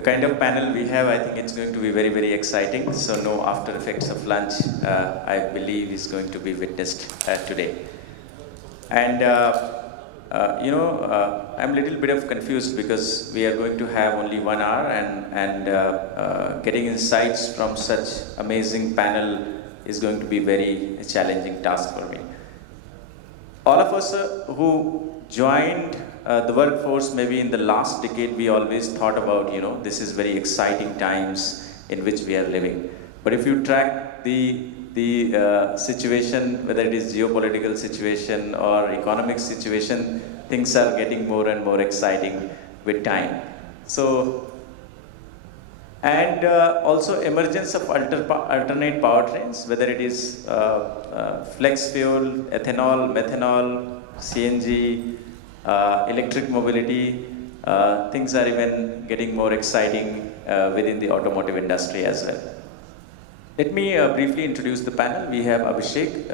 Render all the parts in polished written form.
The kind of panel we have, I think it's going to be very, very exciting. So no after effects of lunch, I believe is going to be witnessed today. And I'm a little bit of confused because we are going to have only 1 hour, and getting insights from such amazing panel is going to be very challenging task for me. All of us who joined the workforce maybe in the last decade, we always thought about, this is very exciting times in which we are living. But if you track the situation, whether it is geopolitical situation or economic situation, things are getting more and more exciting with time. So, and also emergence of alternate powertrains, whether it is flex fuel, ethanol, methanol, CNG, electric mobility, things are even getting more exciting within the automotive industry as well. Let me briefly introduce the panel. We have Abhishek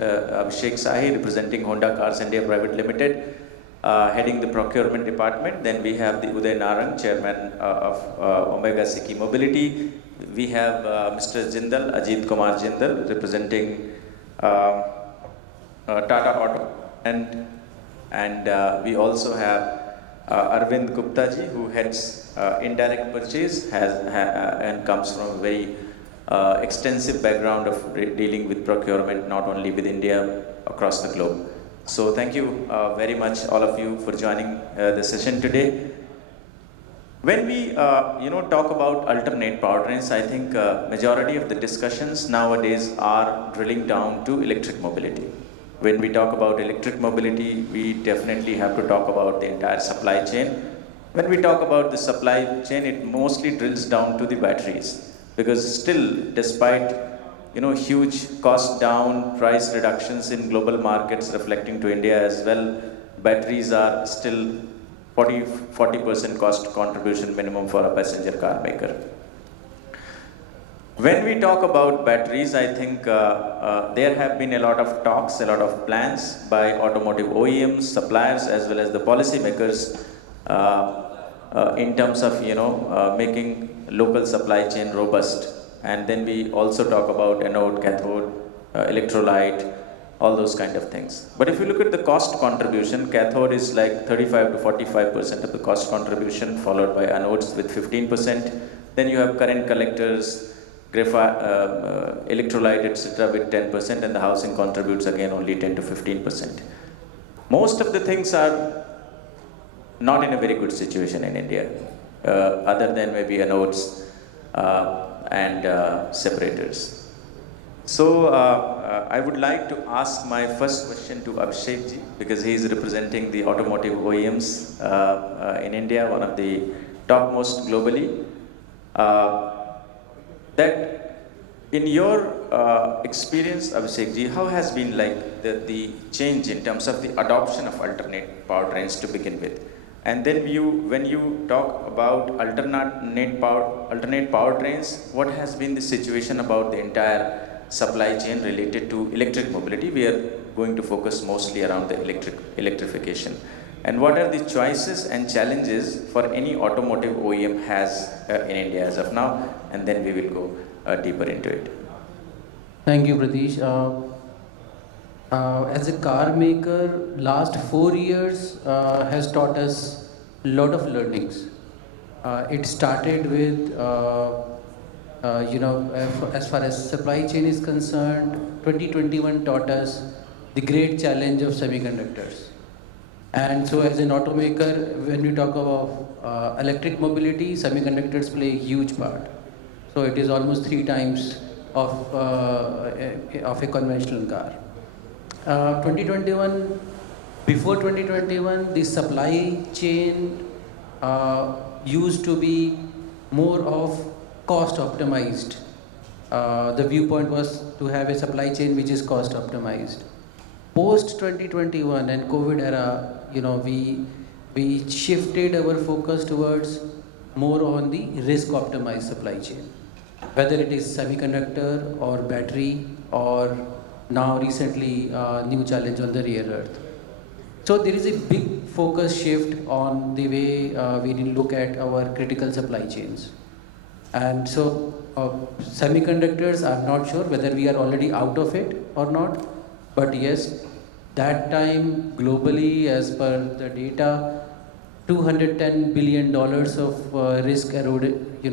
Sahi, representing Honda Cars India Private Limited, heading the procurement department. Then we have the Uday Narang, chairman of Omega Siki Mobility. We have Mr. Jindal, Ajit Kumar Jindal, representing Tata Auto. And we also have Arvind Gupta ji, who heads indirect purchase, and comes from a very extensive background of dealing with procurement, not only with India, across the globe. So thank you very much, all of you, for joining the session today. When we talk about alternate powertrains, I think majority of the discussions nowadays are drilling down to electric mobility. When we talk about electric mobility, we definitely have to talk about the entire supply chain. When we talk about the supply chain, it mostly drills down to the batteries, because still, despite huge cost down, price reductions in global markets reflecting to India as well, batteries are still 40% cost contribution minimum for a passenger car maker. When we talk about batteries, I think there have been a lot of talks, a lot of plans by automotive OEMs, suppliers, as well as the policymakers in terms of making local supply chain robust. And then we also talk about anode, cathode, electrolyte, all those kind of things. But if you look at the cost contribution, cathode is like 35 to 45% of the cost contribution, followed by anodes with 15%. Then you have current collectors, graphite, electrolyte, etc. with 10%, and the housing contributes again only 10 to 15%. Most of the things are not in a very good situation in India, other than maybe anodes and separators. So I would like to ask my first question to Abhishek ji, because he is representing the automotive OEMs in India, one of the topmost globally. That in your experience, Abhishek ji, how has been like the change in terms of the adoption of alternate powertrains to begin with? And then when you talk about alternate powertrains, what has been the situation about the entire supply chain related to electric mobility? We are going to focus mostly around the electrification. And what are the choices and challenges for any automotive OEM has in India as of now? And then we will go deeper into it. Thank you, Pratish. As a car maker, last 4 years has taught us a lot of learnings. It started with, as far as supply chain is concerned, 2021 taught us the great challenge of semiconductors. And so as an automaker, when we talk about electric mobility, semiconductors play a huge part. So it is almost 3 times of a conventional car. 2021, before 2021, the supply chain used to be more of cost optimized. The viewpoint was to have a supply chain which is cost optimized. Post 2021 and COVID era, we shifted our focus towards more on the risk optimized supply chain, whether it is semiconductor or battery or now recently new challenge on the rare earth. So there is a big focus shift on the way we look at our critical supply chains. And so, semiconductors, I'm not sure whether we are already out of it or not, but yes, that time globally, as per the data, $210 billion of risk eroded, you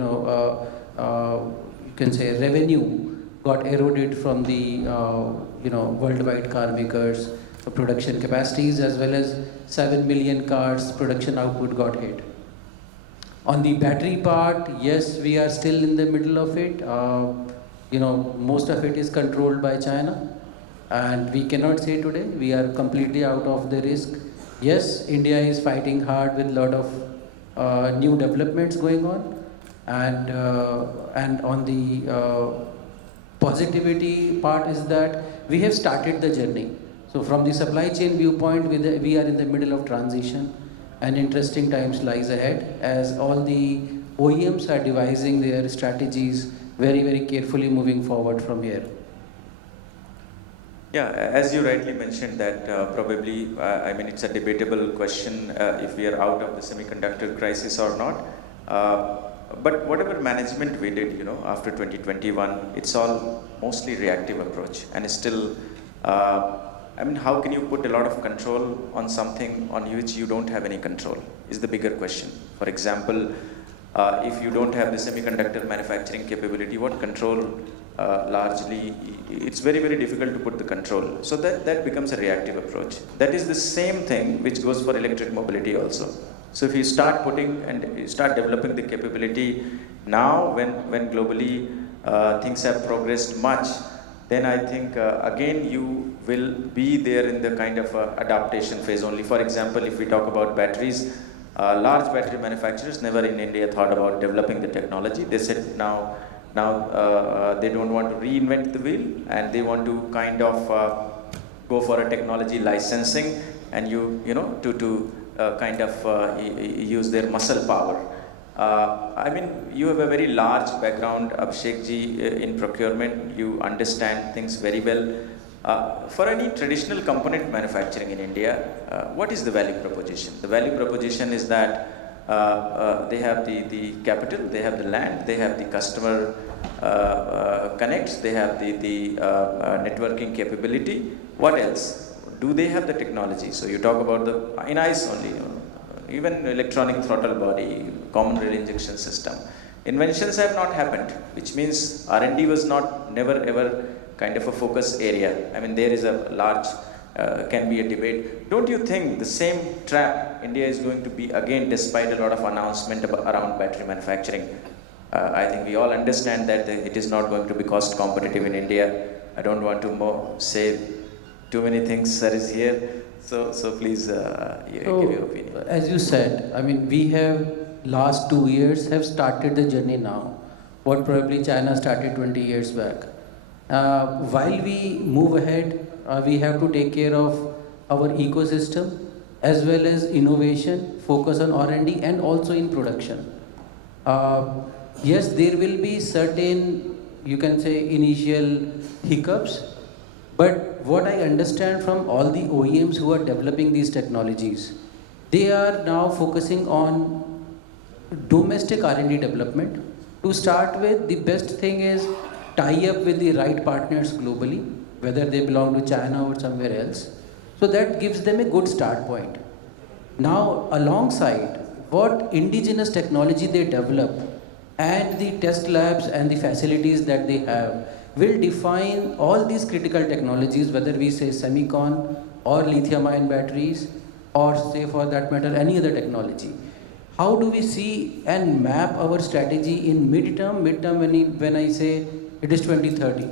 can say revenue got eroded from the, worldwide car makers' production capacities, as well as 7 million cars production output got hit. On the battery part, yes, we are still in the middle of it. Most of it is controlled by China, and we cannot say today we are completely out of the risk. Yes, India is fighting hard with a lot of new developments going on, and on the positivity part is that we have started the journey. So from the supply chain viewpoint, we are in the middle of transition, and interesting times lies ahead as all the OEMs are devising their strategies very, very carefully moving forward from here. Yeah, as you rightly mentioned that probably, I mean, it's a debatable question if we are out of the semiconductor crisis or not. But whatever management we did, after 2021, it's all mostly reactive approach, and still, I mean, how can you put a lot of control on something on which you don't have any control is the bigger question. For example, if you don't have the semiconductor manufacturing capability, what control largely, it's very, very difficult to put the control. So that becomes a reactive approach. That is the same thing which goes for electric mobility also. So if you start putting and you start developing the capability now when globally things have progressed much, then I think again you will be there in the kind of adaptation phase only. For example, if we talk about batteries, large battery manufacturers never in India thought about developing the technology. They said now they don't want to reinvent the wheel, and they want to kind of go for a technology licensing, and to kind of use their muscle power. I mean, you have a very large background, Abhishek ji, in procurement. You understand things very well. For any traditional component manufacturing in India, what is the value proposition? The value proposition is that they have the capital, they have the land, they have the customer connects, they have the networking capability. What else? Do they have the technology? So you talk about in ICE only, even electronic throttle body, common rail injection system. Inventions have not happened, which means R&D was never ever kind of a focus area. I mean, there is a large, can be a debate. Don't you think the same trap India is going to be again, despite a lot of announcement around battery manufacturing? I think we all understand that it is not going to be cost competitive in India. I don't want to say too many things that is here. So please give your opinion. As you said, I mean, we have last 2 years have started the journey now, what probably China started 20 years back. While we move ahead, we have to take care of our ecosystem as well as innovation, focus on R&D and also in production. Yes, there will be certain, you can say, initial hiccups, but what I understand from all the OEMs who are developing these technologies, they are now focusing on domestic R&D development. To start with, the best thing is tie up with the right partners globally, whether they belong to China or somewhere else. So that gives them a good start point. Now, alongside what indigenous technology they develop and the test labs and the facilities that they have will define all these critical technologies, whether we say semicon or lithium-ion batteries, or say for that matter any other technology. How do we see and map our strategy in mid-term? Mid-term, when I say it is 2030,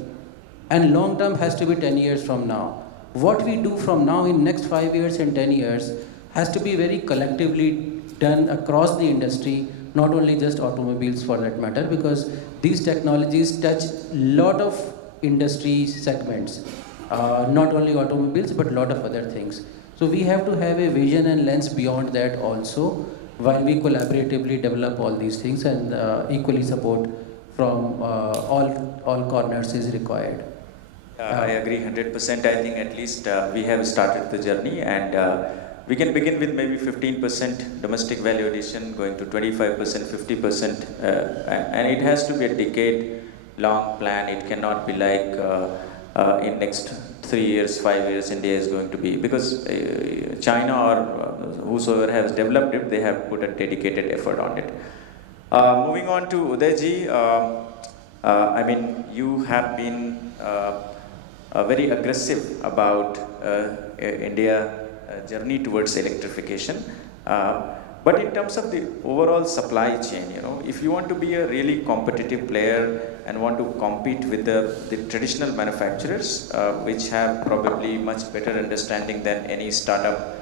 and long-term has to be 10 years from now. What we do from now in next 5 years and 10 years has to be very collectively done across the industry, not only just automobiles for that matter, because these technologies touch lot of industry segments, not only automobiles but lot of other things. So we have to have a vision and lens beyond that also, while we collaboratively develop all these things, and equally support from all corners is required. I agree 100%. I think at least we have started the journey, and we can begin with maybe 15% domestic value addition, going to 25%, 50%, and it has to be a decade-long plan. It cannot be like in next 3 years, 5 years, India is going to be, because China or whosoever has developed it, they have put a dedicated effort on it. Moving on to Udayji, I mean, you have been very aggressive about India journey towards electrification. But in terms of the overall supply chain, you know, if you want to be a really competitive player and want to compete with the traditional manufacturers, which have probably much better understanding than any startup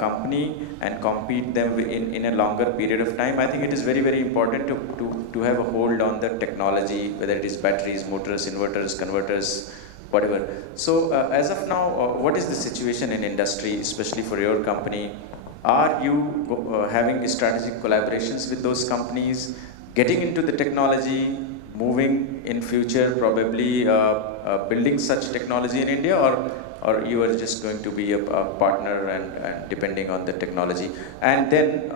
company, and compete them in a longer period of time, I think it is very, very important to have a hold on the technology, whether it is batteries, motors, inverters, converters, whatever. So as of now, what is the situation in industry, especially for your company? Are you having strategic collaborations with those companies, getting into the technology, moving in future, probably building such technology in India, or you are just going to be a partner and depending on the technology? And then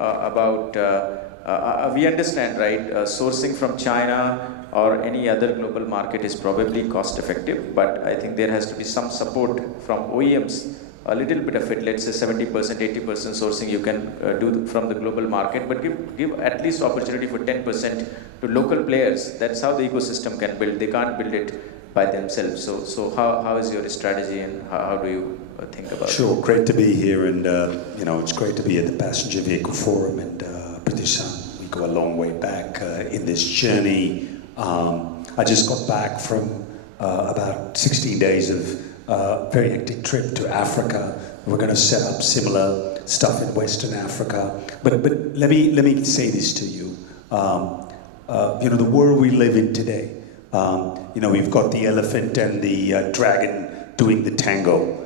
we understand, right, sourcing from China or any other global market is probably cost effective, but I think there has to be some support from OEMs, a little bit of it, let's say 70%, 80% sourcing you can do from the global market, but give at least opportunity for 10% to local players. That's how the ecosystem can build. They can't build it by themselves. So how is your strategy, and how do you think about it? Sure, great to be here, and you know, it's great to be at the Passenger Vehicle Forum, and Pratishan, we go a long way back in this journey. I just got back from about 16 days of very hectic trip to Africa. We're going to set up similar stuff in Western Africa. But let me say this to you. You know, the world we live in today, you know, we've got the elephant and the dragon doing the tango.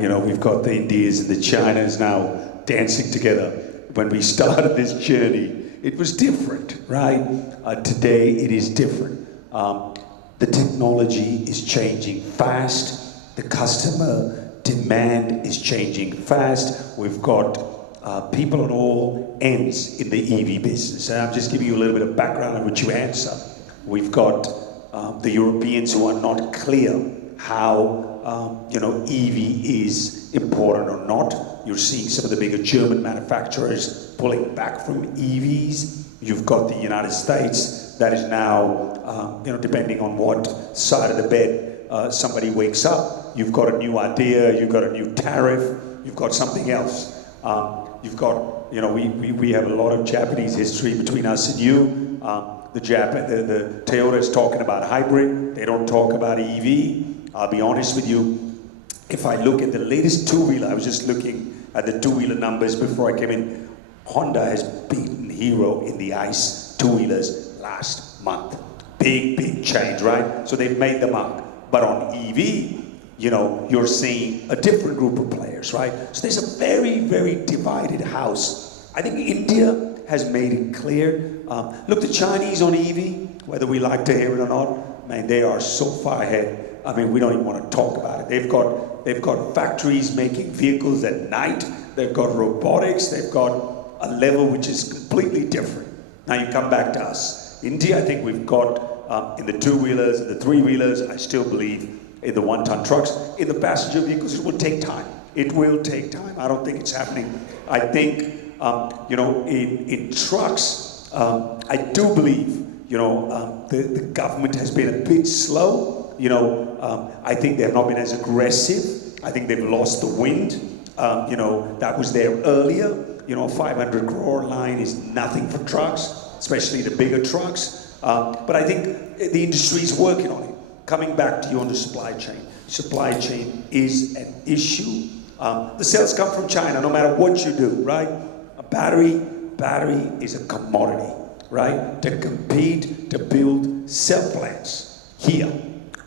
You know, we've got the Indias and the Chinas now dancing together. When we started this journey, it was different, right? Today it is different. The technology is changing fast. The customer demand is changing fast. We've got people on all ends in the EV business. And I'm just giving you a little bit of background on what you answer. We've got the Europeans who are not clear how you know, EV is important or not. You're seeing some of the bigger German manufacturers pulling back from EVs. You've got the United States that is now, you know, depending on what side of the bed somebody wakes up, you've got a new idea, you've got a new tariff, you've got something else. You've got, you know, we have a lot of Japanese history between us and you. The Toyota is talking about hybrid, they don't talk about EV. I'll be honest with you, if I look at the latest two-wheeler, I was just looking at the two-wheeler numbers before I came in, Honda has beaten Hero in the ICE two-wheelers last month. Big change, right? So they've made the mark. But on EV, you know, you're seeing a different group of players, right? So there's a very divided house. I think India has made it clear. Look, the Chinese on EV, whether we like to hear it or not, man, they are so far ahead. I mean, we don't even want to talk about it. They've got factories making vehicles at night. They've got robotics. They've got a level which is completely different. Now you come back to us. India, I think we've got in the two-wheelers, the three-wheelers, I still believe in the one-ton trucks. In the passenger vehicles, it will take time. It will take time. I don't think it's happening. I think, you know, in trucks, I do believe, you know, the government has been a bit slow. You know, I think they have not been as aggressive. I think they've lost the wind. You know, that was there earlier. You know, 500 crore line is nothing for trucks, especially the bigger trucks. But I think the industry is working on it. Coming back to you on the supply chain. Supply chain is an issue. The cells come from China, no matter what you do, right? A battery is a commodity, right? To compete, to build cell plants here.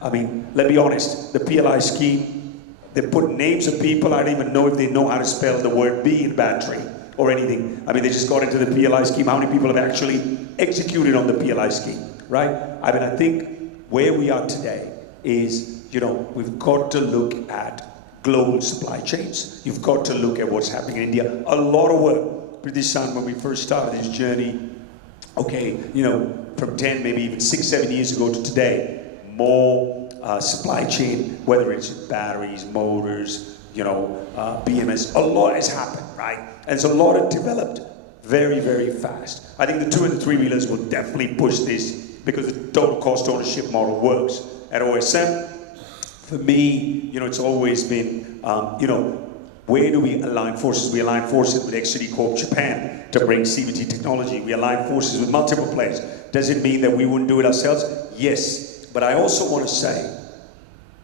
I mean, let's be honest, the PLI scheme, they put names of people, I don't even know if they know how to spell the word B in battery or anything. I mean, they just got into the PLI scheme. How many people have actually executed on the PLI scheme, right? I mean, I think where we are today is, you know, we've got to look at global supply chains. You've got to look at what's happening in India. A lot of work. Pradesh, when we first started this journey, okay, from 10, maybe even 6, 7 years ago to today, more supply chain, whether it's batteries, motors, BMS, a lot has happened, right? And so a lot have developed very, very fast. I think the 2 and the 3-wheelers will definitely push this because the total cost ownership model works. At OSM, for me, it's always been, where do we align forces? We align forces with XCD Corp Japan to bring CVT technology. We align forces with multiple players. Does it mean that we wouldn't do it ourselves? Yes. But I also want to say,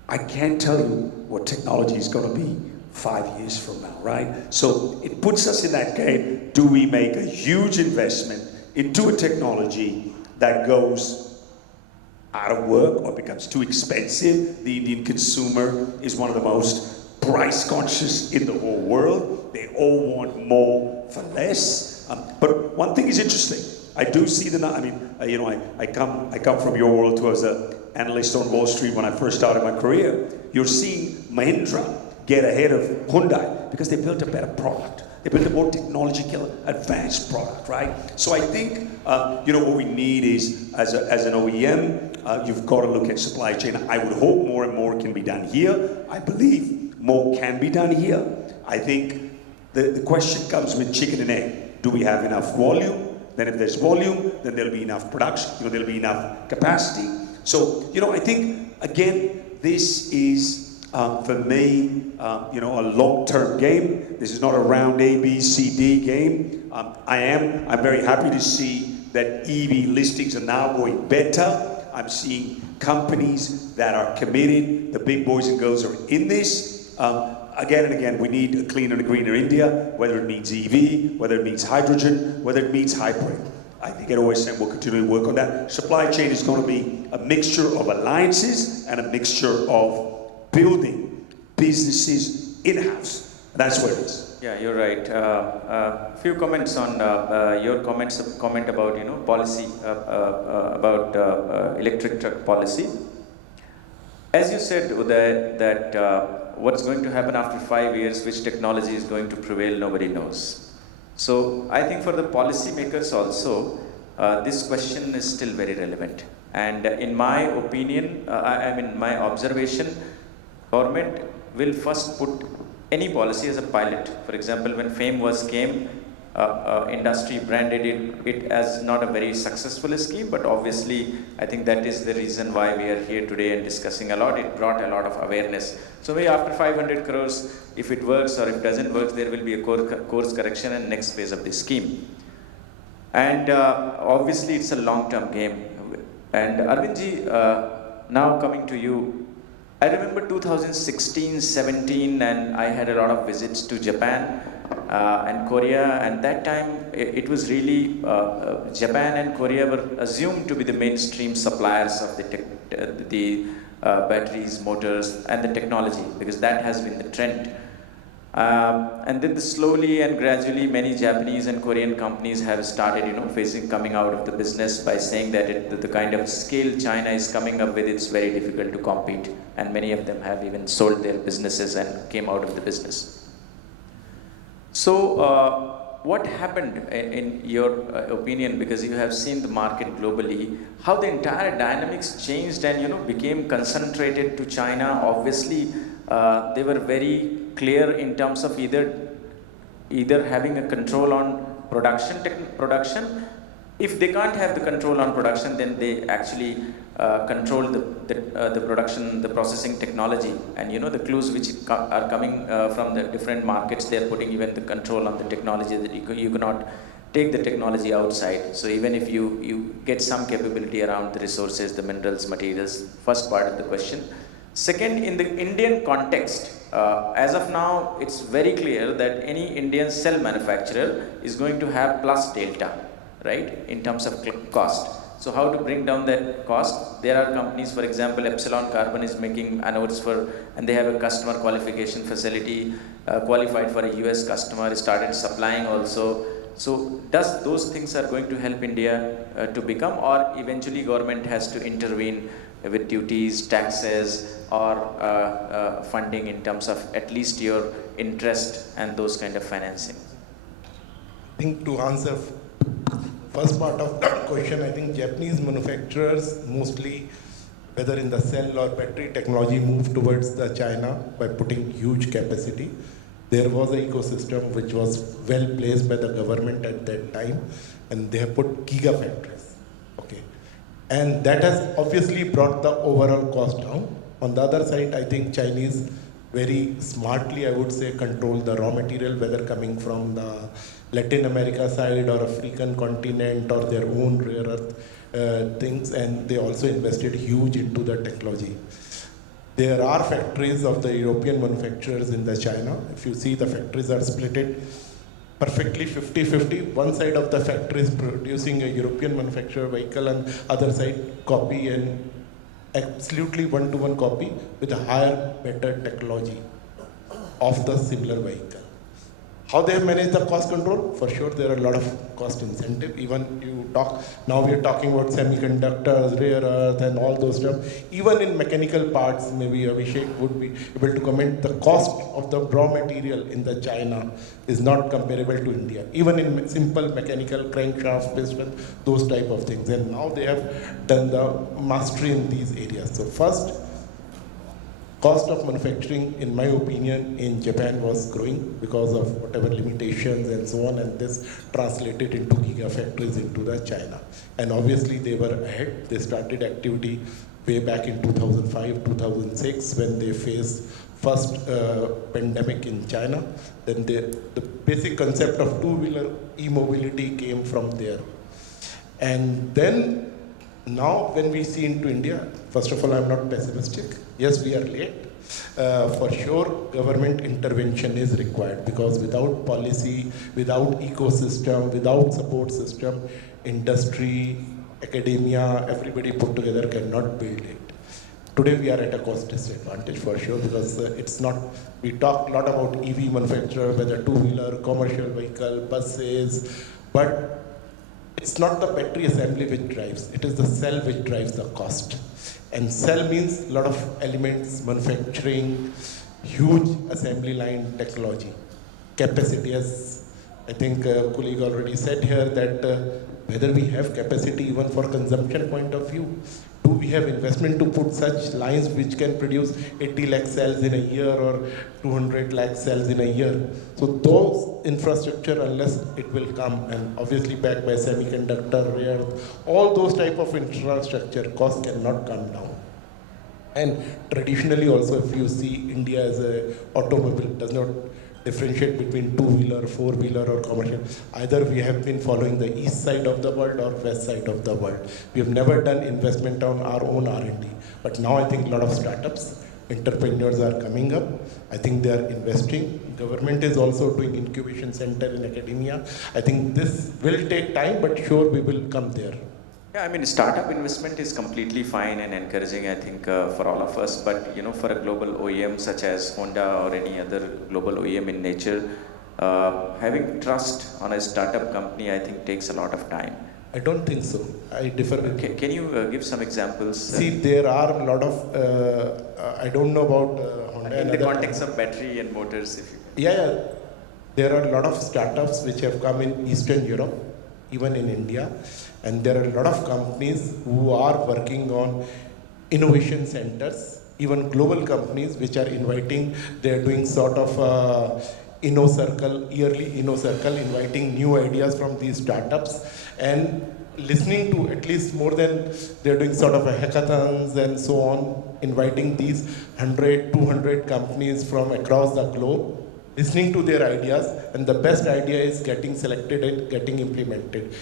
I can't tell you what technology is going to be 5 years from now, right? So it puts us in that game. Do we make a huge investment into a technology that goes out of work or becomes too expensive? The Indian consumer is one of the most price conscious in the whole world. They all want more for less. But one thing is interesting. I do see I come from your world too as an analyst on Wall Street when I first started my career. You're seeing Mahindra get ahead of Hyundai because they built a better product. They built a more technological, advanced product, right? So I think, what we need is, as an OEM, you've got to look at supply chain. I would hope more and more can be done here. I believe more can be done here. I think the question comes with chicken and egg. Do we have enough volume? Then if there's volume, then there'll be enough production. There'll be enough capacity. So, I think, again, this is, for me, a long-term game. This is not a round A, B, C, D game. I'm very happy to see that EV listings are now going better. I'm seeing companies that are committed. The big boys and girls are in this. Again and again, we need a cleaner and greener India, whether it means EV, whether it means hydrogen, whether it means hybrid. I think at OSM we'll continue to work on that. Supply chain is going to be a mixture of alliances and a mixture of building businesses in-house. That's where it is. Yeah, you're right. Few comments on your comment about policy about electric truck policy. As you said, Uday, that what's going to happen after 5 years, which technology is going to prevail, nobody knows. So I think for the policymakers also, this question is still very relevant. And in my opinion, my observation, government will first put any policy as a pilot. For example, when FAME came, industry branded it as not a very successful scheme, but obviously I think that is the reason why we are here today and discussing a lot. It brought a lot of awareness. So maybe after 500 crores, if it works or if it doesn't work, there will be a course correction and next phase of the scheme. And obviously it's a long-term game. And Arvindji, now coming to you, I remember 2016, 17, and I had a lot of visits to Japan and Korea, and that time it was really, Japan and Korea were assumed to be the mainstream suppliers of the batteries, motors, and the technology, because that has been the trend. And then slowly and gradually many Japanese and Korean companies have started coming out of the business by saying that the kind of scale China is coming up with, it's very difficult to compete, and many of them have even sold their businesses and came out of the business. So what happened in your opinion, because you have seen the market globally, how the entire dynamics changed and became concentrated to China? Obviously they were very clear in terms of either having a control on production. If they can't have the control on production, then they actually control the production, the processing technology, and the clues which are coming from the different markets. They are putting even the control on the technology, that you cannot take the technology outside. So even if you get some capability around the resources, the minerals, materials, first part of the question. Second, in the Indian context, as of now, it's very clear that any Indian cell manufacturer is going to have plus delta, right, in terms of cost. So how to bring down that cost? There are companies, for example, Epsilon Carbon is making anodes and they have a customer qualification facility, qualified for a US customer, started supplying also. So does those things are going to help India to become, or eventually government has to intervene with duties, taxes, or funding in terms of at least your interest and those kind of financing? I think to answer first part of that question, I think Japanese manufacturers mostly, whether in the cell or battery technology, moved towards the China by putting huge capacity. There was an ecosystem which was well placed by the government at that time, and they have put gigafactories. Okay, and that has obviously brought the overall cost down. On the other side, I think Chinese very smartly, I would say, control the raw material, whether coming from the Latin America side or African continent or their own rare earth things, and they also invested huge into the technology. There are factories of the European manufacturers in the China. If you see, the factories are splitted perfectly 50-50. One side of the factory is producing a European manufacturer vehicle, and other side copy, and absolutely one-to-one copy with a higher, better technology of the similar vehicle. How they have managed the cost control? For sure, there are a lot of cost incentive. Even you talk, now we are talking about semiconductors, rare earth, and all those stuff. Even in mechanical parts, maybe Abhishek would be able to comment, the cost of the raw material in the China is not comparable to India. Even in simple mechanical crankshaft, piston, those type of things. And now they have done the mastery in these areas. So first, cost of manufacturing, in my opinion, in Japan was growing because of whatever limitations and so on, and this translated into gigafactories into the China. And obviously they were ahead. They started activity way back in 2005, 2006 when they faced first pandemic in China. Then the basic concept of two-wheeler e-mobility came from there. And then now when we see into India, first of all, I'm not pessimistic. Yes, we are late. For sure, government intervention is required because without policy, without ecosystem, without support system, industry, academia, everybody put together cannot build it. Today we are at a cost disadvantage for sure because it's not, we talk a lot about EV manufacturer, whether two-wheeler, commercial vehicle, buses, but it's not the battery assembly which drives, it is the cell which drives the cost. And cell means a lot of elements, manufacturing, huge assembly line technology, capacity. As I think colleague already said here that whether we have capacity even for consumption point of view, do we have investment to put such lines which can produce 80 lakh cells in a year or 200 lakh cells in a year? So those infrastructure, unless it will come, and obviously backed by semiconductor, rare earth, all those type of infrastructure, cost cannot come down. And traditionally also, if you see India as a automobile, does not differentiate between two-wheeler, four-wheeler or commercial. Either we have been following the east side of the world or west side of the world. We have never done investment on our own R&D. But now I think a lot of startups, entrepreneurs are coming up. I think they are investing. Government is also doing incubation center in academia. I think this will take time, but sure we will come there. Yeah, I mean, startup investment is completely fine and encouraging, I think, for all of us. But, you know, for a global OEM such as Honda or any other global OEM in nature, having trust on a startup company, I think, takes a lot of time. I don't think so. I differ with you. Can you give some examples? See, there are a lot of, I don't know about Honda. In the context of battery and motors, if you can. Yeah, there are a lot of startups which have come in Eastern Europe, even in India. And there are a lot of companies who are working on innovation centers, even global companies which are inviting, they're doing sort of Inno Circle, yearly Inno Circle, inviting new ideas from these startups and listening to at least more than, they're doing sort of a hackathons and so on, inviting these 100, 200 companies from across the globe, listening to their ideas, and the best idea is getting selected and getting implemented.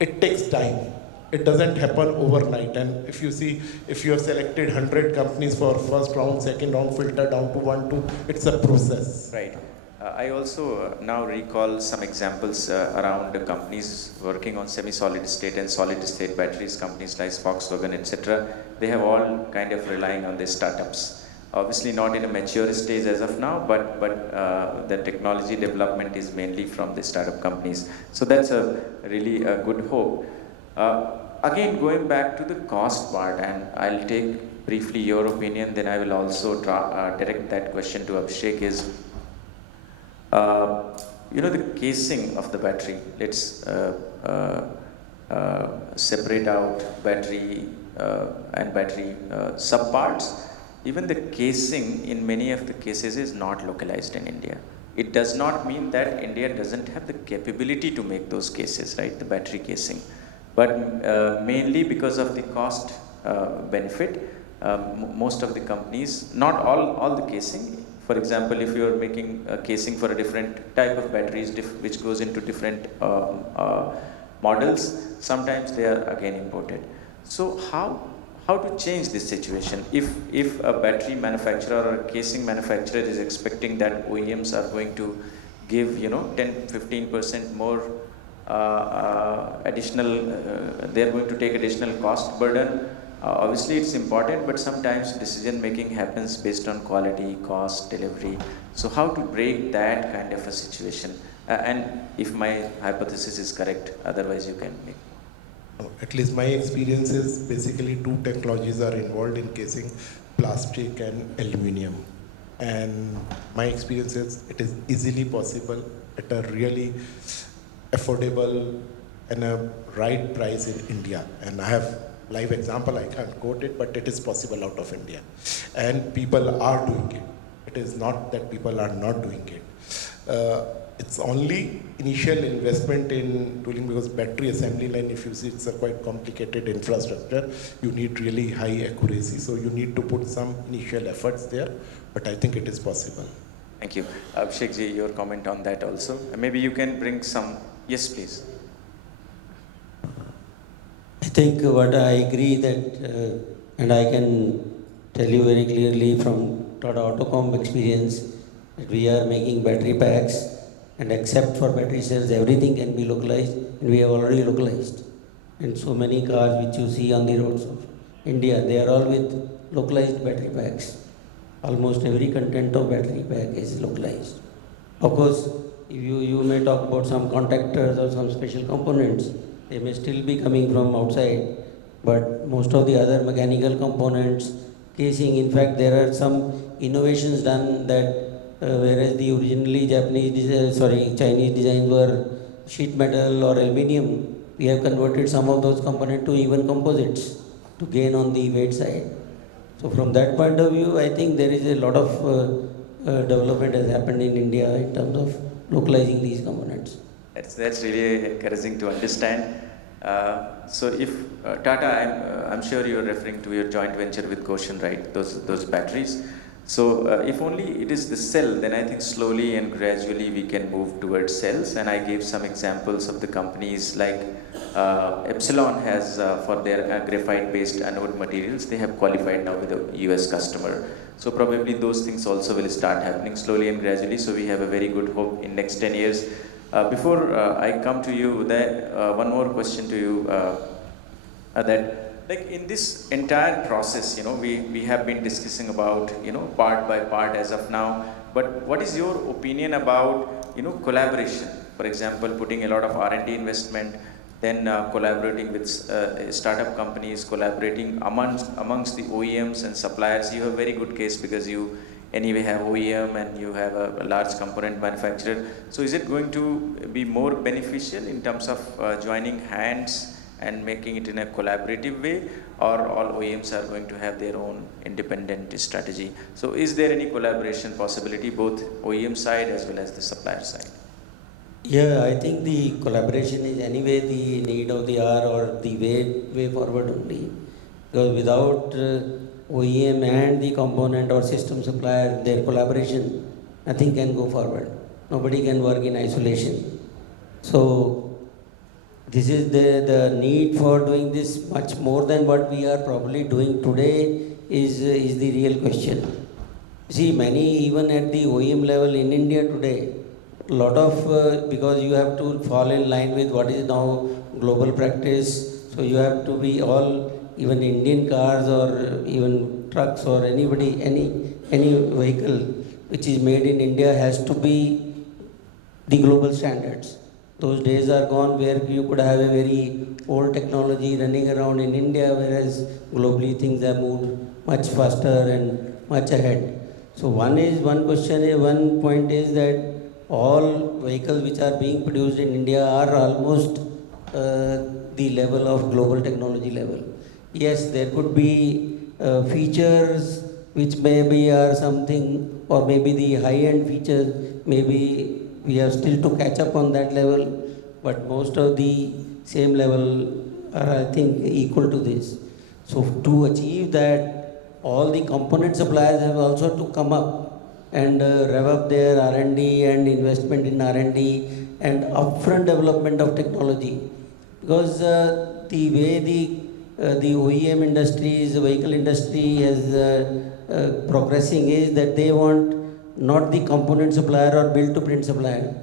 It takes time. It doesn't happen overnight. And if you see, if you have selected 100 companies for first round, second round, filter down to 1, 2, it's a process. Right. I also now recall some examples around the companies working on semi-solid state and solid state batteries, companies like Volkswagen, etc. They have all kind of relying on these startups. Obviously not in a mature stage as of now, but the technology development is mainly from the startup companies. So that's a really a good hope. Again, going back to the cost part, and I'll take briefly your opinion, then I will also direct that question to Abhishek. Is uh, the casing of the battery. Let's separate out battery and battery subparts. Even the casing in many of the cases is not localized in India. It does not mean that India doesn't have the capability to make those cases, right? The battery casing, but mainly because of the cost benefit, most of the companies, not all the casing. For example, if you are making a casing for a different type of batteries, which goes into different models, sometimes they are again imported. So how to change this situation if a battery manufacturer or a casing manufacturer is expecting that OEMs are going to give 10-15% more additional, they are going to take additional cost burden. Obviously it's important, but sometimes decision making happens based on quality, cost, delivery. So how to break that kind of a situation, and if my hypothesis is correct, otherwise you can make. At least my experience is basically two technologies are involved in casing, plastic and aluminium. And my experience is it is easily possible at a really affordable and a right price in India. And I have live example, I can't quote it, but it is possible out of India. And people are doing it. It is not that people are not doing it. It's only initial investment in tooling, because battery assembly line, if you see, it's a quite complicated infrastructure. You need really high accuracy, so you need to put some initial efforts there, but I think it is possible. Thank you. Abhishek ji, your comment on that also. Maybe you can bring some, yes please. I think what I agree that, and I can tell you very clearly from Tata Autocom experience, that we are making battery packs, and except for battery cells, everything can be localized, and we have already localized. And so many cars which you see on the roads of India, they are all with localized battery packs. Almost every content of battery pack is localized. Of course, if you may talk about some contactors or some special components, they may still be coming from outside, but most of the other mechanical components, casing, in fact, there are some innovations done that whereas the originally Chinese designs were sheet metal or aluminium, we have converted some of those components to even composites to gain on the weight side. So from that point of view, I think there is a lot of development has happened in India in terms of localizing these components. That's really encouraging to understand. So if Tata, I'm sure you're referring to your joint venture with Goshen, right? Those batteries. So if only it is the cell, then I think slowly and gradually we can move towards cells. And I gave some examples of the companies like Epsilon has for their graphite-based anode materials. They have qualified now with a US customer. So probably those things also will start happening slowly and gradually. So we have a very good hope in next 10 years. Before I come to you, one more question to you, that like in this entire process, we have been discussing about, part by part as of now, but what is your opinion about, collaboration? For example, putting a lot of R&D investment, then collaborating with startup companies, collaborating amongst the OEMs and suppliers. You have a very good case because you anyway have OEM and you have a large component manufacturer. So is it going to be more beneficial in terms of joining hands and making it in a collaborative way, or all OEMs are going to have their own independent strategy? So is there any collaboration possibility, both OEM side as well as the supplier side? Yeah, I think the collaboration is anyway the need of the hour or the way forward only. Because without OEM and the component or system supplier, their collaboration, nothing can go forward. Nobody can work in isolation. So this is the need for doing this much more than what we are probably doing today is the real question. See, many even at the OEM level in India today, a lot of because you have to fall in line with what is now global practice. So you have to be all, even Indian cars or even trucks or anybody, any vehicle which is made in India has to be the global standards. Those days are gone where you could have a very old technology running around in India, whereas globally things have moved much faster and much ahead. So one point is that all vehicles which are being produced in India are almost the level of global technology level. Yes, there could be features which maybe are something, or maybe the high-end features, maybe we have still to catch up on that level, but most of the same level are, I think, equal to this. So to achieve that, all the component suppliers have also to come up and rev up their R&D and investment in R&D and upfront development of technology. Because the way the OEM industries, vehicle industry is progressing is that they want not the component supplier or build to print supplier.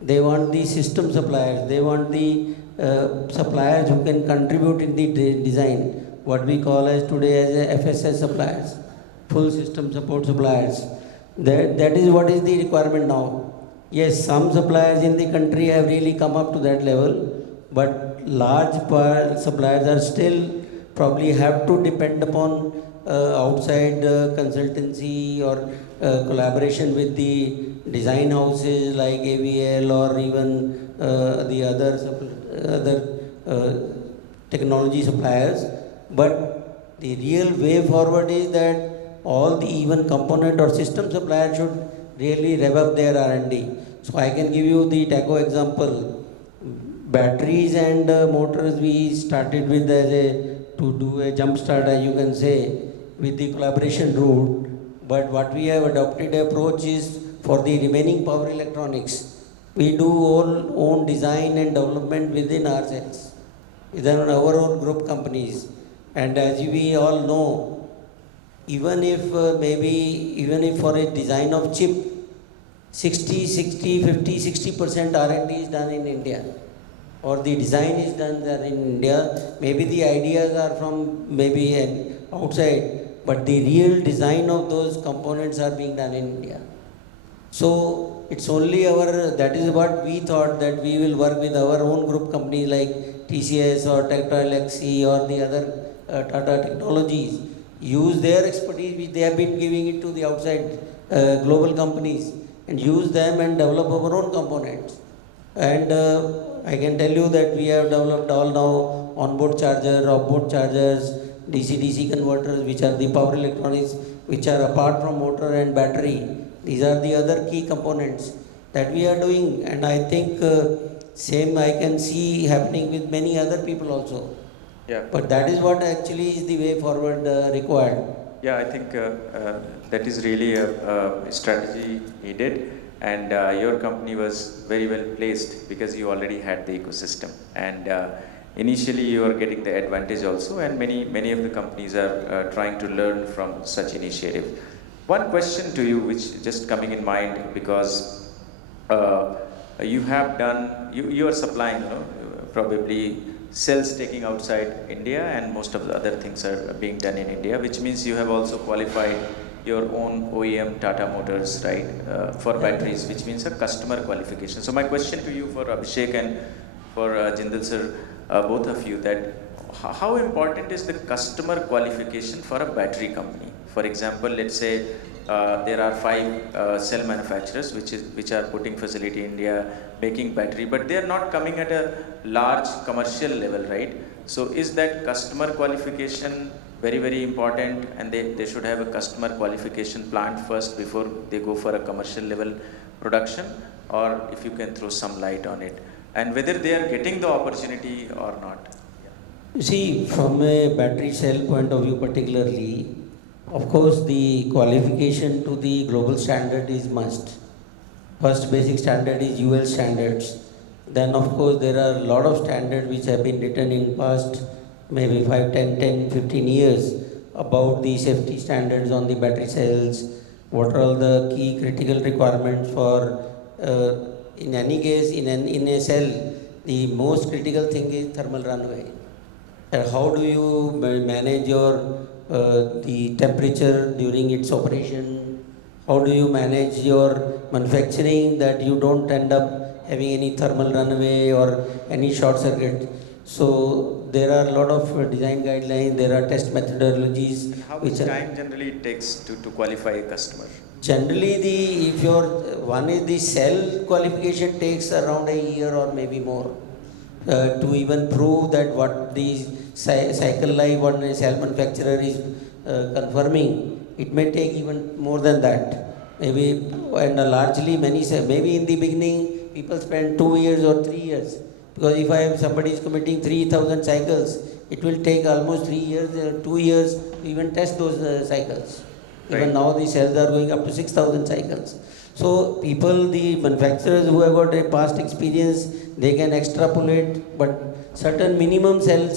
They want the system suppliers. They want the suppliers who can contribute in the design. What we call as today as a FSS suppliers, full system support suppliers. That is what is the requirement now. Yes, some suppliers in the country have really come up to that level, but large suppliers are still probably have to depend upon outside consultancy or collaboration with the design houses like AVL or even the other technology suppliers. But the real way forward is that all the even component or system suppliers should really rev up their R&D. So I can give you the TACO example. Batteries and motors we started with to do a jump start, as you can say, with the collaboration route. But what we have adopted approach is for the remaining power electronics, we do all own design and development within ourselves, within our own group companies. And as we all know, even if for a design of chip, 60% R&D is done in India, or the design is done there in India. Maybe the ideas are from maybe outside, but the real design of those components are being done in India. So it's only that is what we thought, that we will work with our own group companies like TCS or Tata Elxsi or the other Tata Technologies, use their expertise which they have been giving it to the outside global companies, and use them and develop our own components. And I can tell you that we have developed all now onboard charger, off-board chargers, DC-DC converters, which are the power electronics, which are apart from motor and battery. These are the other key components that we are doing, and I think same I can see happening with many other people also. Yeah. But that is what actually is the way forward required. Yeah, I think that is really a strategy needed, and your company was very well placed because you already had the ecosystem, and initially you are getting the advantage also, and many of the companies are trying to learn from such initiative. One question to you, which just coming in mind, because you have done, you are supplying, probably cells taking outside India, and most of the other things are being done in India, which means you have also qualified your own OEM Tata Motors, right, for batteries, which means a customer qualification. So my question to you, for Abhishek and for Jindal sir, both of you, that how important is the customer qualification for a battery company? For example, let's say there are 5 cell manufacturers which are putting facility in India, making battery, but they are not coming at a large commercial level, right? So is that customer qualification very important, and they should have a customer qualification plant first before they go for a commercial level production? Or if you can throw some light on it, and whether they are getting the opportunity or not. You see, from a battery cell point of view particularly, of course the qualification to the global standard is must. First basic standard is UL standards. Then of course there are a lot of standards which have been written in past maybe 5, 10, 15 years about the safety standards on the battery cells, what are all the key critical requirements for, in any case, in a cell, the most critical thing is thermal runaway. How do you manage your the temperature during its operation? How do you manage your manufacturing that you don't end up having any thermal runaway or any short circuit. So there are a lot of design guidelines, there are test methodologies. And how much time generally it takes to qualify a customer? Generally, if your one is the cell qualification takes around a year or maybe more to even prove that what the cycle life on a cell manufacturer is confirming. It may take even more than that. Maybe and largely maybe in the beginning people spend 2 years or 3 years, because if somebody is committing 3,000 cycles, it will take almost 3 years, 2 years to even test those cycles. Even Right. now the cells are going up to 6,000 cycles. So people, the manufacturers who have got a past experience, they can extrapolate, but certain minimum cell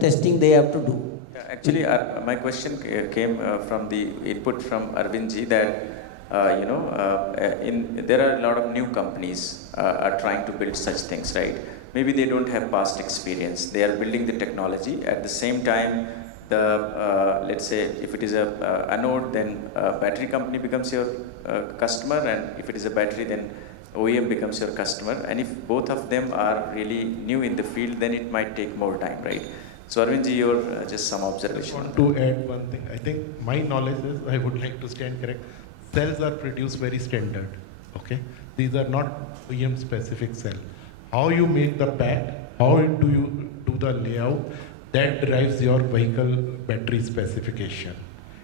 testing they have to do. Yeah, actually, my question came from the input from Arvind ji that there are a lot of new companies are trying to build such things, right? Maybe they don't have past experience. They are building the technology. At the same time, let's say if it is a anode, then battery company becomes your customer, and if it is a battery, then OEM becomes your customer. And if both of them are really new in the field, then it might take more time, right? So Arvind ji, your just some I just observation. want to add one thing. I think my knowledge is, I would like to stand correct, cells are produced very standard. Okay, these are not OEM specific cell. How you make the pack, how do you do the layout, that drives your vehicle battery specification.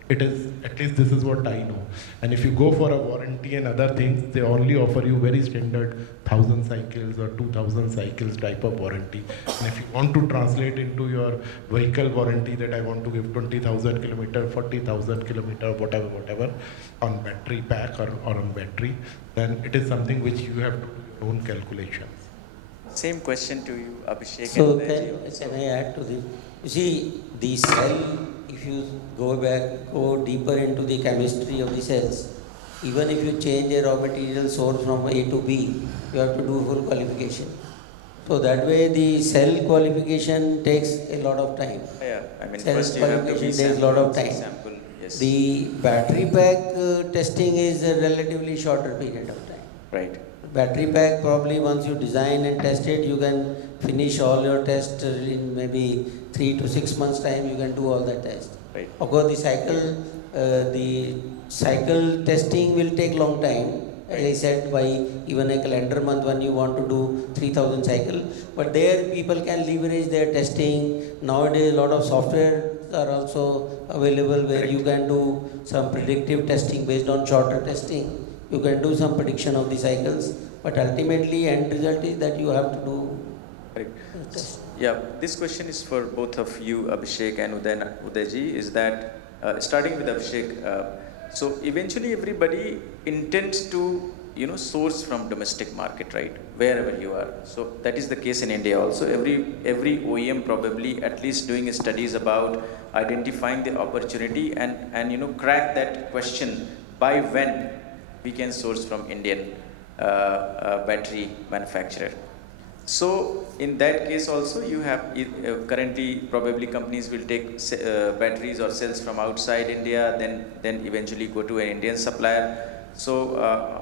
It is, at least this is what I know. And if you go for a warranty and other things, they only offer you very standard 1,000 cycles or 2,000 cycles type of warranty. And if you want to translate into your vehicle warranty that I want to give 20,000 kilometer, 40,000 kilometer, whatever, on battery pack or on battery, then it is something which you have to do your own calculations. Same question to you, Abhishek. So and Rajiv. can I add to this? You see, the cell, if you go deeper into the chemistry of the cells, even if you change a raw material source from A to B, you have to do full qualification. So that way the cell qualification takes a lot of time. Yeah, I mean, Cell first you have to be qualification takes a lot of time. sample, yes. The battery pack testing is a relatively shorter period of time. Right. Battery pack, probably once you design and test it, you can finish all your tests in maybe 3 to 6 months time. You can do all that test. Right. Of course, the cycle testing will take long time. As I said, by even a calendar month when you want to do 3,000 cycle. But there people can leverage their testing. Nowadays, a lot of software are also available where you can do some predictive testing based on shorter testing. You can do some prediction of the cycles, but ultimately end result is that you have to do Correct. test. Yeah, this question is for both of you, Abhishek and Udayji, is that starting with Abhishek, so eventually everybody intends to source from domestic market, right? Wherever you are. So that is the case in India also. Every OEM probably at least doing studies about identifying the opportunity and crack that question by when we can source from Indian battery manufacturer. So in that case also you have currently probably companies will take batteries or cells from outside India, then eventually go to an Indian supplier. So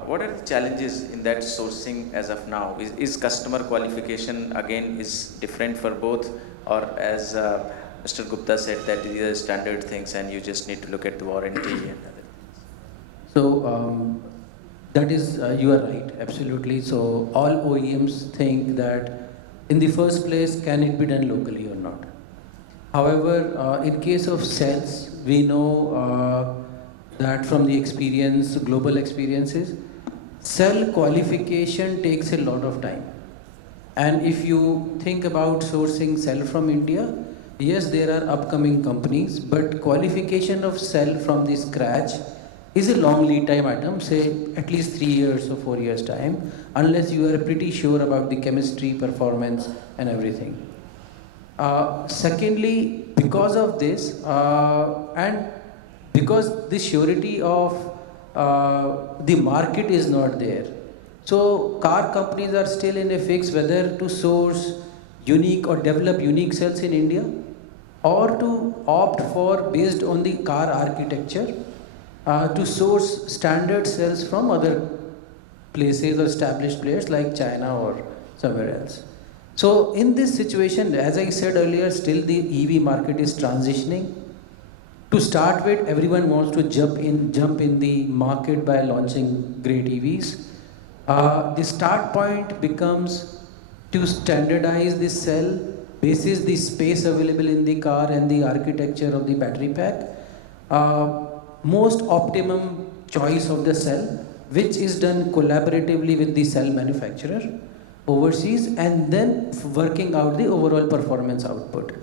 what are the challenges in that sourcing as of now? Is customer qualification again is different for both, or as Mr. Gupta said that these are standard things and you just need to look at the warranty and other things? So that is, you are right, absolutely. So all OEMs think that in the first place, can it be done locally or not? However, in case of cells, we know that from the experience, global experiences, cell qualification takes a lot of time. And if you think about sourcing cell from India, yes, there are upcoming companies, but qualification of cell from the scratch is a long lead time item, say at least 3 years or 4 years time, unless you are pretty sure about the chemistry, performance and everything. Secondly, because of this, and because the surety of the market is not there, so car companies are still in a fix whether to source unique or develop unique cells in India, or to opt for, based on the car architecture, to source standard cells from other places or established players like China or somewhere else. So in this situation, as I said earlier, still the EV market is transitioning. To start with, everyone wants to jump in the market by launching great EVs. The start point becomes to standardize the cell, basis the space available in the car and the architecture of the battery pack. Most optimum choice of the cell, which is done collaboratively with the cell manufacturer overseas, and then working out the overall performance output.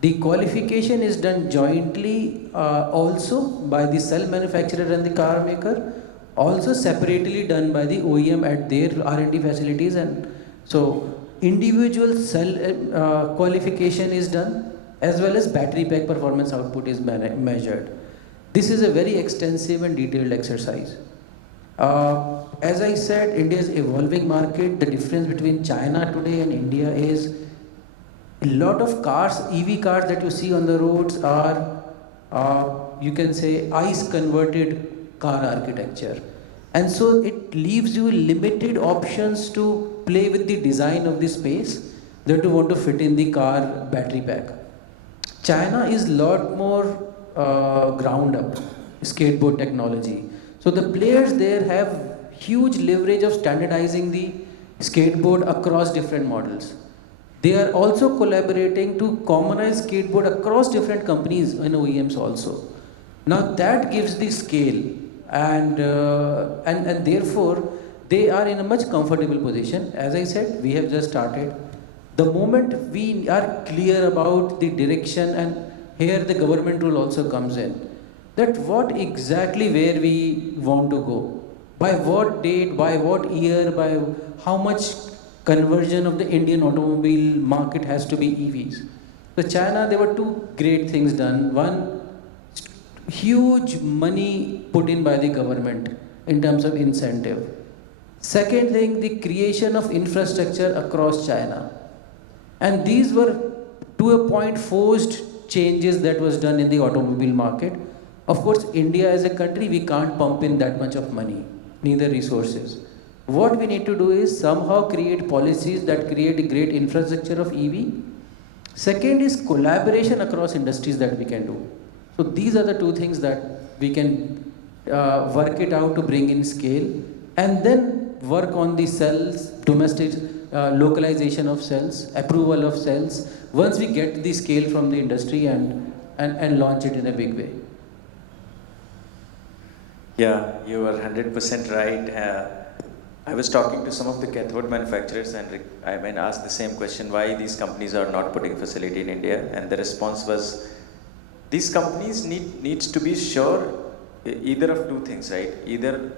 The qualification is done jointly also by the cell manufacturer and the car maker, also separately done by the OEM at their R&D facilities, and so individual cell qualification is done as well as battery pack performance output is measured. This is a very extensive and detailed exercise. As I said, India is evolving market. The difference between China today and India is a lot of cars, EV cars that you see on the roads are, you can say, ICE converted car architecture. And so it leaves you limited options to play with the design of the space that you want to fit in the car battery pack. China is a lot more ground up skateboard technology. So the players there have huge leverage of standardizing the skateboard across different models. They are also collaborating to commonize skateboard across different companies and OEMs also. Now that gives the scale, and therefore they are in a much comfortable position. As I said, we have just started. The moment we are clear about the direction, and here the government role also comes in, that what exactly where we want to go, by what date, by what year, by how much conversion of the Indian automobile market has to be EVs. So China, there were two great things done. One, huge money put in by the government in terms of incentive. Second thing, the creation of infrastructure across China. And these were to a point forced changes that was done in the automobile market. Of course, India as a country, we can't pump in that much of money, neither resources. What we need to do is somehow create policies that create a great infrastructure of EV. Second is collaboration across industries that we can do. So these are the two things that we can work it out to bring in scale, and then work on the cells, domestic localization of cells, approval of cells, once we get the scale from the industry and launch it in a big way. Yeah, you are 100% right. I was talking to some of the cathode manufacturers and I asked the same question, why these companies are not putting facility in India, and the response was, these companies needs to be sure either of two things, right? Either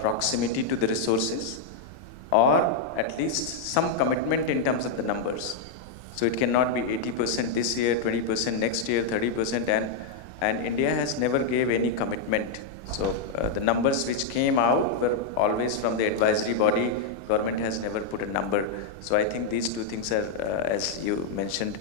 proximity to the resources, or at least some commitment in terms of the numbers. So it cannot be 80% this year, 20% next year, 30%, and India has never gave any commitment. So the numbers which came out were always from the advisory body. Government has never put a number. So I think these two things are, as you mentioned,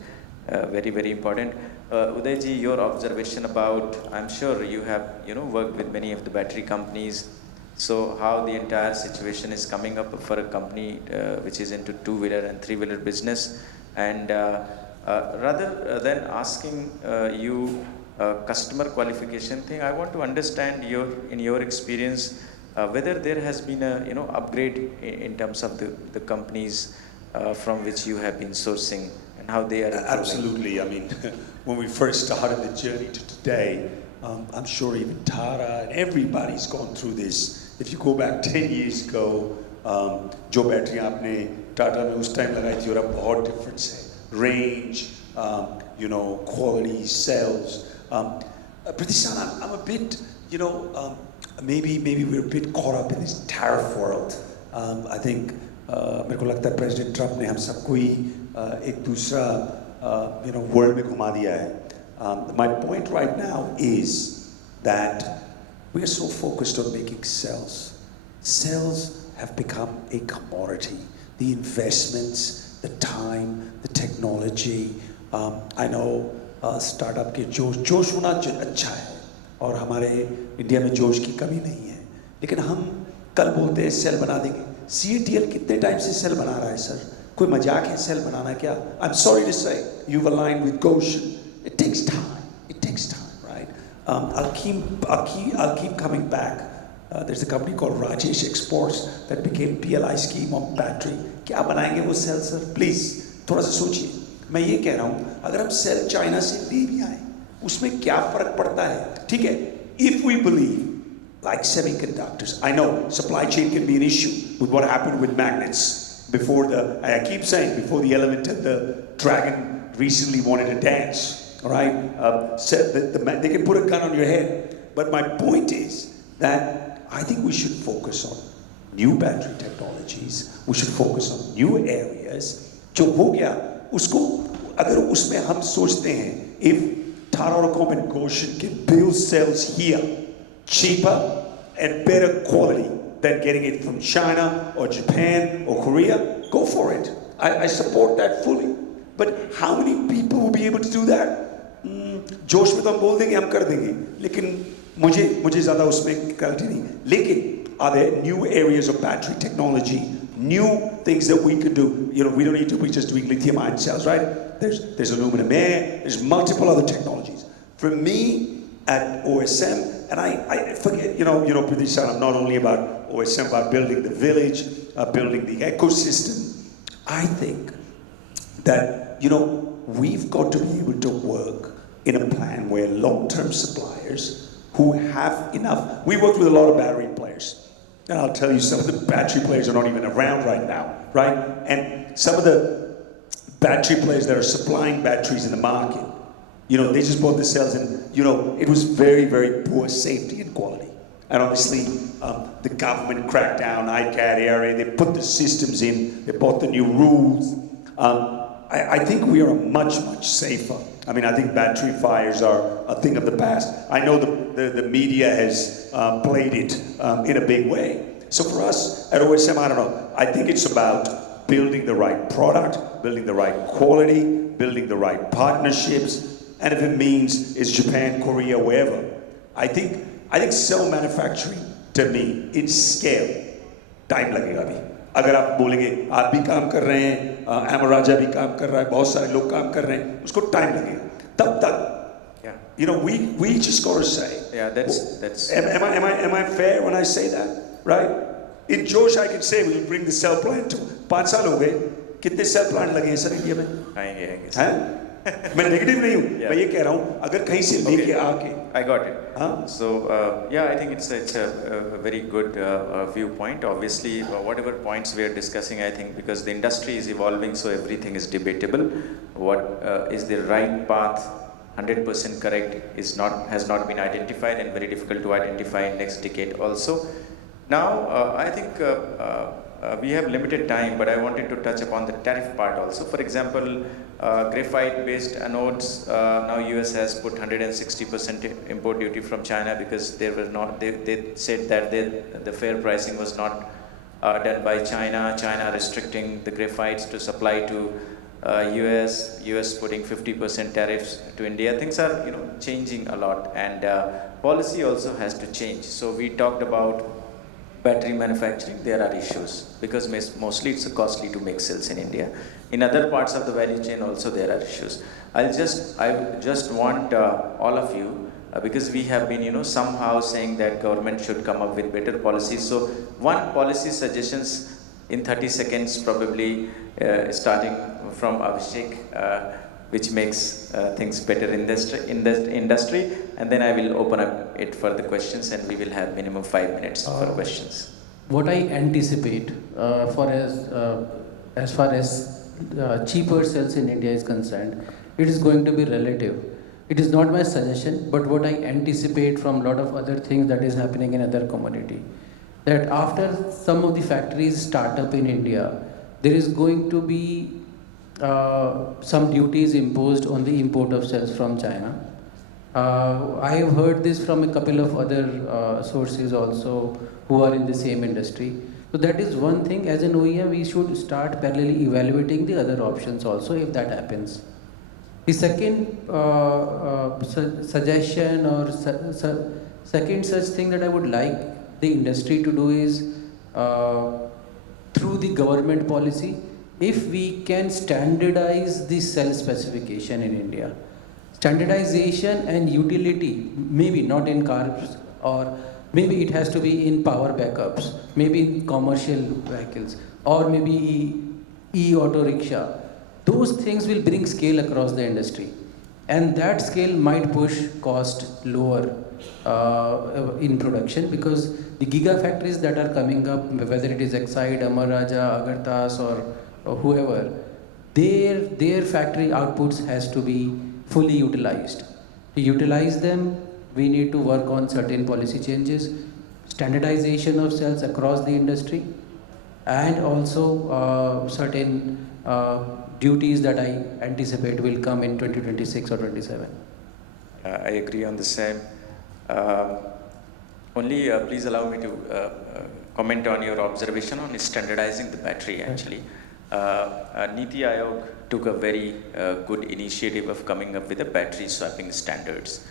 very, very important. Udayji, your observation about, I'm sure you have worked with many of the battery companies. So how the entire situation is coming up for a company which is into two-wheeler and three-wheeler business, and rather than asking you customer qualification thing, I want to understand in your experience whether there has been a upgrade in terms of the companies from which you have been sourcing and how they are improving. Absolutely. I mean, when we first started the journey to today, I'm sure even Tara and everybody's gone through this. If you go back 10 years ago, जो battery आपने टाटा में उस time लगाई थी और अब बहुत difference है. Range, quality, sales. Pratishan, I'm a bit, maybe we're a bit caught up in this tariff world. I think मेरे को लगता है President Trump ने हम सबको ही एक दूसरा world में घुमा दिया है. My point right now is that we are so focused on making cells. Cells have become a commodity. The investments, the time, the technology. I know startup के जोश होना अच्छा है और हमारे इंडिया में जोश की कमी नहीं है, लेकिन हम कल बोलते हैं सेल बना देंगे. CATL कितने टाइम से सेल बना रहा है सर? कोई मजाक है सेल बनाना क्या? I'm sorry to say, you've aligned with Goshen. It takes time. It takes time, right? I'll keep coming back. There's a company called Rajesh Exports that became PLI scheme on battery. क्या बनाएंगे वो cell sir? Please, थोड़ा सा सोचिए. मैं ये कह रहा हूँ, अगर हम सेल चाइना से ले भी आए, उसमें क्या फर्क पड़ता है? ठीक है? If we believe, like semiconductors, I know supply chain can be an issue with what happened with magnets. Before I keep saying, before the element of the dragon recently wanted to dance, all right? Said that they can put a gun on your head. But my point is that I think we should focus on new battery technologies. We should focus on new areas. जो हो गया, उसको अगर उसमें हम सोचते हैं, if Tata Autocom and Goshen can build cells here, cheaper and better quality than getting it from China or Japan or Korea, go for it. I support that fully. But how many people will be able to do that? जोश में तो हम बोल देंगे, हम कर देंगे, लेकिन मुझे ज़्यादा उसमें क्लैरिटी नहीं. लेकिन are there new areas of battery technology, new things that we could do? You know, we don't need to be just doing lithium-ion cells, right? There's aluminum air, there's multiple other technologies. For me, at OSM, and I forget, you know, Pradesh, I'm not only about OSM, about building the village, building the ecosystem. I think that, you know, we've got to be able to work in a plan where long-term suppliers who have enough, we worked with a lot of battery players. And I'll tell you, some of the battery players are not even around right now, right? And some of the battery players that are supplying batteries in the market, you know, they just bought the cells and, you know, it was very, very poor safety and quality. And obviously, the government cracked down, ICAT area, they put the systems in, they bought the new rules. I think we are much, much safer. I mean, I think battery fires are a thing of the past. I know the media has played it in a big way. So for us at OSM, I don't know, I think it's about building the right product, building the right quality, building the right partnerships, and if it means it's Japan, Korea, wherever. I think cell manufacturing, to me, it's scale. Time लगेगा अभी. अगर आप बोलेंगे आप भी काम कर रहे हैं, Amaraja भी काम कर रहा है, बहुत सारे लोग काम कर रहे हैं, उसको time लगेगा. तब तक, Yeah. you know, we just got to say. Yeah, that's. Am I fair when I say that, right? In Josh, I can say we'll bring the cell plant to. 5 साल हो गए, कितने cell plant लगे हैं sir India में? आएंगे. हैं? मैं नेगेटिव नहीं हूँ, मैं ये कह रहा हूँ अगर कहीं से लेके आके. I got it. Huh? So yeah, I think it's a very good viewpoint. Obviously, whatever points we are discussing, I think because the industry is evolving, so everything is debatable. What is the right path? 100% correct has not been identified and very difficult to identify in next decade also. Now I think we have limited time, but I wanted to touch upon the tariff part also. For example, graphite-based anodes. Now US has put 160% import duty from China because they were not. They said that the fair pricing was not done by China. China restricting the graphites to supply to US putting 50% tariffs to India. Things are changing a lot, and policy also has to change. So we talked about battery manufacturing. There are issues because mostly it's costly to make cells in India. In other parts of the value chain also there are issues. I just want all of you because we have been somehow saying that government should come up with better policies. So one policy suggestions in 30 seconds probably starting from Abhishek, which makes things better in the industry, and then I will open up it for the questions, and we will have minimum 5 minutes for questions. What I anticipate as far as cheaper cells in India is concerned, it is going to be relative. It is not my suggestion, but what I anticipate from a lot of other things that is happening in other commodity, that after some of the factories start up in India, there is going to be some duties imposed on the import of cells from China. I have heard this from a couple of other sources also who are in the same industry. So that is one thing. As an OEM, we should start parallelly evaluating the other options also if that happens. The second suggestion or second such thing that I would like the industry to do is through the government policy, if we can standardize the cell specification in India. Standardization and utility, maybe not in cars, or maybe it has to be in power backups, maybe in commercial vehicles, or maybe e-auto rickshaw. Those things will bring scale across the industry, and that scale might push cost lower in production, because the gigafactories that are coming up, whether it is Exide, Amar Raja, Agartas, or whoever, their factory outputs has to be fully utilized. To utilize them, we need to work on certain policy changes, standardization of cells across the industry, and also certain duties that I anticipate will come in 2026 or 27. I agree on the same. Only please allow me to comment on your observation on standardizing the battery actually. Niti Aayog took a very good initiative of coming up with the battery swapping standards.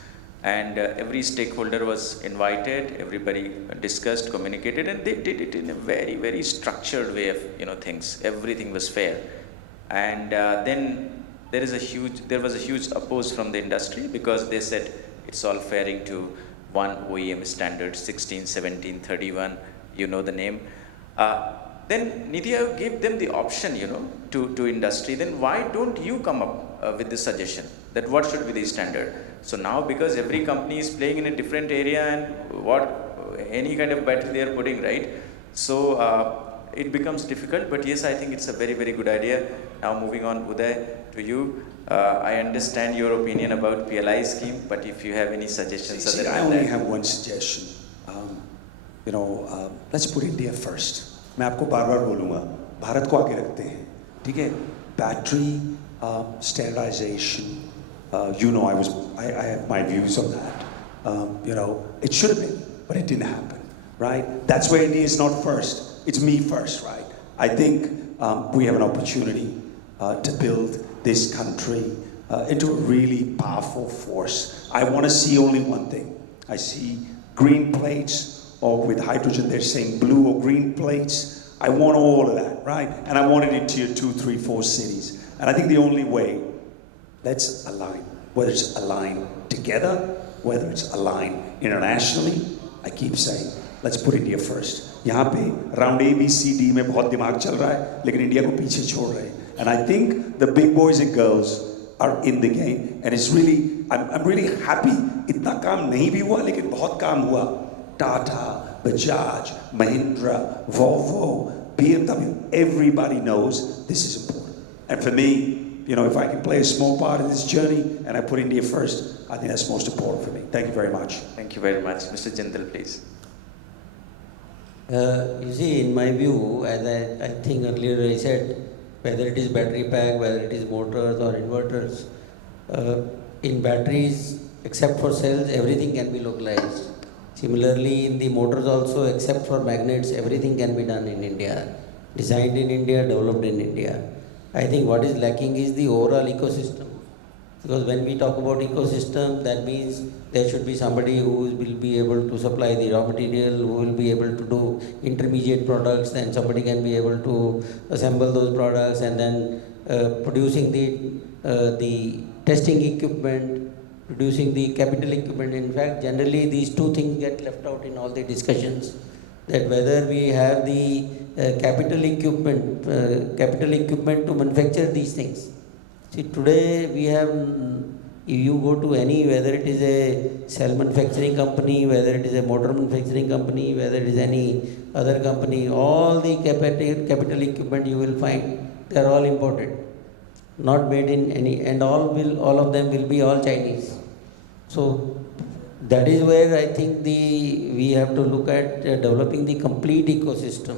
And every stakeholder was invited, everybody discussed, communicated, and they did it in a very, very structured way of things. Everything was fair. And then there was a huge oppose from the industry, because they said it's all fairing to one OEM standard, 16, 17, 31, you know the name. Then Niti Aayog gave them the option, to industry. Then why don't you come up with the suggestion that what should be the standard? So now, because every company is playing in a different area and any kind of battery they are putting, right? So it becomes difficult. But yes, I think it's a very, very good idea. Now moving on, Uday, to you. I understand your opinion about PLI scheme, but if you have any suggestions other than I only that. have one suggestion. Let's put India first. मैं आपको बार-बार बोलूँगा, भारत को आगे रखते हैं, ठीक है? Battery standardization. I have my views on that. It should have been, but it didn't happen, right? That's why India is not first. It's me first, right? I think we have an opportunity to build this country into a really powerful force. I want to see only one thing. I see green plates, or with hydrogen they're saying blue or green plates. I want all of that, right? And I want it in tier 2, 3, 4 cities. And I think the only way, let's align. Whether it's aligned together, whether it's aligned internationally, I keep saying, let's put India first. यहाँ पे round A, B, C, D में बहुत दिमाग चल रहा है, लेकिन India को पीछे छोड़ रहे हैं. And I think the big boys and girls are in the game. And it's really, I'm really happy. इतना काम नहीं भी हुआ, लेकिन बहुत काम हुआ. Tata, Bajaj, Mahindra, Volvo, BMW, everybody knows this is important. And for me, if I can play a small part in this journey and I put India first, I think that's most important for me. Thank you very much. Thank you very much. Mr. Jindal, please. You see, in my view, as I think earlier I said, whether it is battery pack, whether it is motors or inverters, in batteries, except for cells, everything can be localized. Similarly, in the motors also, except for magnets, everything can be done in India. Designed in India, developed in India. I think what is lacking is the overall ecosystem. Because when we talk about ecosystem, that means there should be somebody who will be able to supply the raw material, who will be able to do intermediate products, then somebody can be able to assemble those products, and then producing the testing equipment, producing the capital equipment. In fact, generally these two things get left out in all the discussions, that whether we have the capital equipment to manufacture these things. See, today we have, if you go to any, whether it is a cell manufacturing company, whether it is a motor manufacturing company, whether it is any other company, all the capital equipment you will find, they are all imported, not made in any, and all of them will be all Chinese. So that is where I think we have to look at developing the complete ecosystem,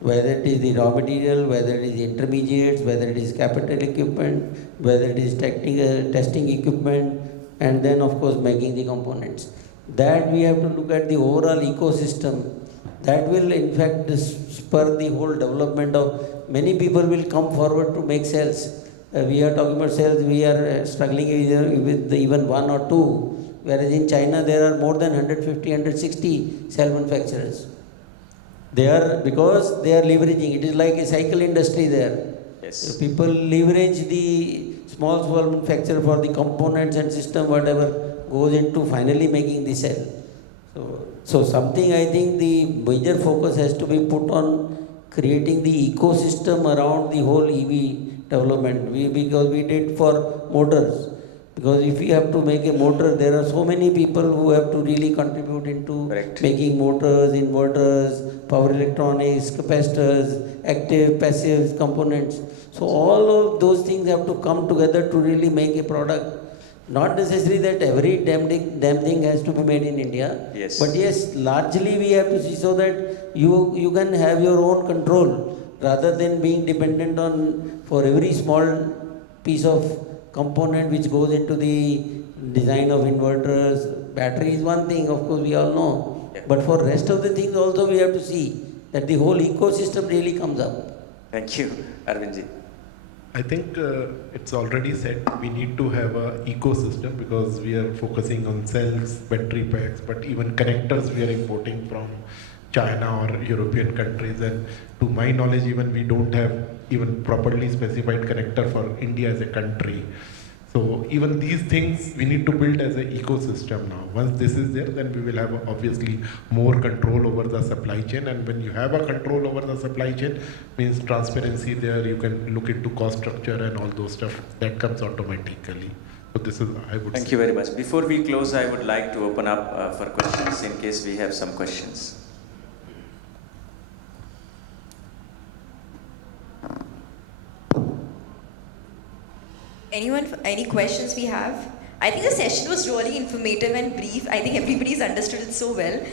whether it is the raw material, whether it is intermediates, whether it is capital equipment, whether it is testing equipment, and then of course making the components. That we have to look at the overall ecosystem. That will in fact spur the whole development of, many people will come forward to make cells. We are talking about cells, we are struggling with even one or two, whereas in China there are more than 150, 160 cell manufacturers. They are, because they are leveraging, it is like a cycle industry there. Yes. People leverage the small manufacturer for the components and system, whatever goes into finally making the cell. So something I think the major focus has to be put on creating the ecosystem around the whole EV development. Because we did for motors. Because if you have to make a motor, there are so many people who have to really contribute into Correct. making motors, inverters, power electronics, capacitors, active, passive components. So all of those things have to come together to really make a product. Not necessary that every damn thing has to be made in India. Yes. But yes, largely we have to see so that you can have your own control rather than being dependent on for every small piece of component which goes into the design of inverters. Battery is one thing, of course, we all know. Yeah. But for rest of the things also we have to see that the whole ecosystem really comes up. Thank you, Arvindji. I think it's already said we need to have a ecosystem because we are focusing on cells, battery packs, but even connectors we are importing from China or European countries, and to my knowledge even we don't have even properly specified connector for India as a country. So even these things we need to build as an ecosystem now. Once this is there, then we will have obviously more control over the supply chain, and when you have a control over the supply chain, means transparency there, you can look into cost structure and all those stuff, that comes automatically. So this is, I would Thank say. you very much. Before we close, I would like to open up for questions in case we have some questions. Anyone, any questions we have? I think the session was really informative and brief. I think everybody's understood it so well.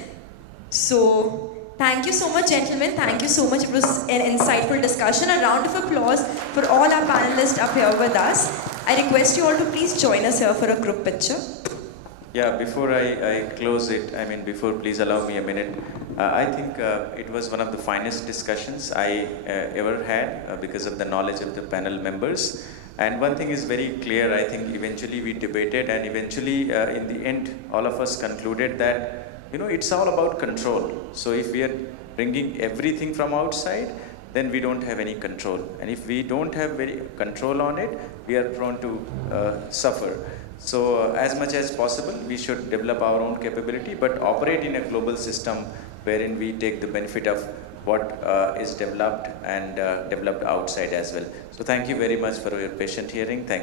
So, thank you so much, gentlemen. Thank you so much. It was an insightful discussion. A round of applause for all our panelists up here with us. I request you all to please join us here for a group picture. Yeah, before I close it, before, please allow me a minute. I think it was one of the finest discussions I ever had because of the knowledge of the panel members. And one thing is very clear, I think eventually we debated, and eventually in the end, all of us concluded that, it's all about control. So if we are bringing everything from outside, then we don't have any control. And if we don't have very control on it, we are prone to suffer. So as much as possible, we should develop our own capability, but operate in a global system wherein we take the benefit of what is developed and developed outside as well. So thank you very much for your patient hearing. Thank you.